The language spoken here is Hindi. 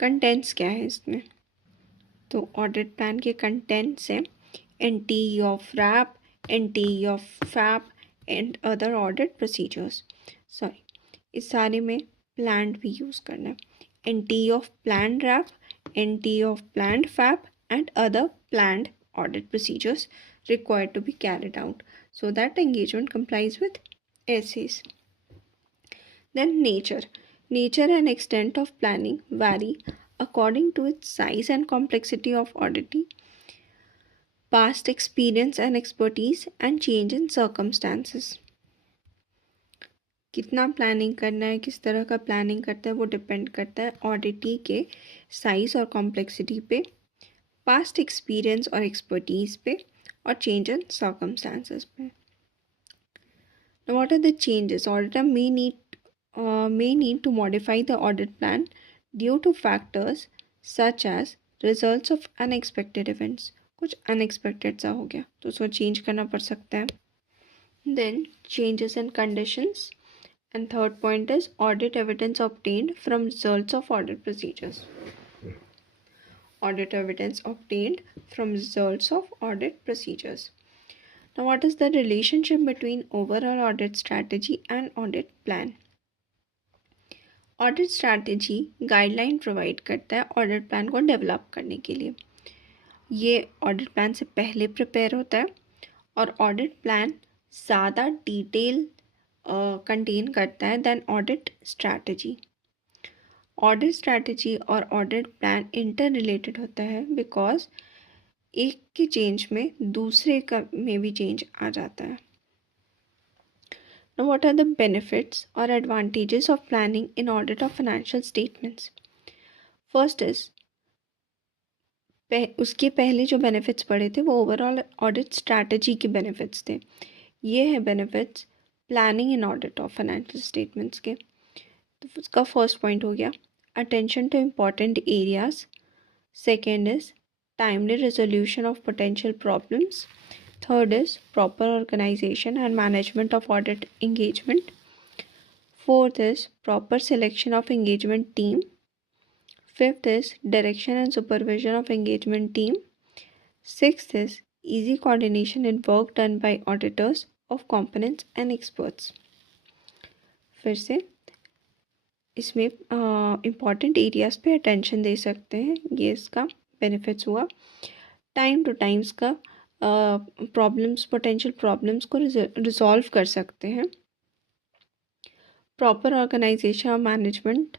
कंटेंट्स क्या है इसमें? तो ऑडिट प्लान के कंटेंट्स हैं NTE of RAP, NTE of FAP and other audit procedures. Sorry, इस सारे में प्लान्ड भी यूज़ करना है। NTE of planned RAP, NTE of planned FAP and other planned audit procedures required to be carried out so that the engagement complies with SAs. Then nature and extent of planning vary according to its size and complexity of auditing, past experience and expertise, and change in circumstances. कितना प्लानिंग करना है, किस तरह का प्लानिंग करता है, वो डिपेंड करता है ऑडिटी के साइज और कॉम्प्लेक्सिटी पे, पास्ट एक्सपीरियंस और एक्सपर्टीज पे, और चेंज इन सर्कमस्टांसेस पे। Now, what are the changes? Auditor may need to modify the audit plan due to factors such as results of unexpected events. कुछ unexpected सा हो गया तो उसको change करना पड़ सकता है. Then changes in conditions. And third point is audit evidence obtained from results of audit procedures. Audit evidence obtained from results of audit procedures. Now, what is the relationship between overall audit strategy and audit plan? Audit strategy guideline provide करता है ऑडिट प्लान को डेवलप करने के लिए। ये ऑडिट प्लान से पहले प्रिपेयर होता है और ऑडिट प्लान ज़्यादा डिटेल कंटेन करता है then audit strategy. Audit strategy और ऑडिट प्लान इंटर रिलेटेड होता है बिकॉज एक के चेंज में दूसरे का में भी चेंज आ जाता है। Now, what are the benefits or advantages of planning in audit of financial statements? First is उसके पहले जो बेनिफिट्स पढ़े थे वो ओवरऑल ऑडिट स्ट्रैटेजी के बेनिफिट्स थे। ये है benefits planning in audit of financial statements के। तो उसका फर्स्ट पॉइंट हो गया attention to important areas. Second is timely resolution of potential problems. Third is proper organization and management of audit engagement. Fourth is proper selection of engagement team. Fifth is direction and supervision of engagement team. Sixth is easy coordination in work done by auditors of components and experts. फिर से इसमें इम्पॉर्टेंट एरियाज पे अटेंशन दे सकते हैं, ये इसका बेनिफिट्स हुआ। टाइम टू टाइम्स का प्रॉब्लम्स पोटेंशियल प्रॉब्लम्स को रिजॉल्व कर सकते हैं। प्रॉपर ऑर्गेनाइजेशन और मैनेजमेंट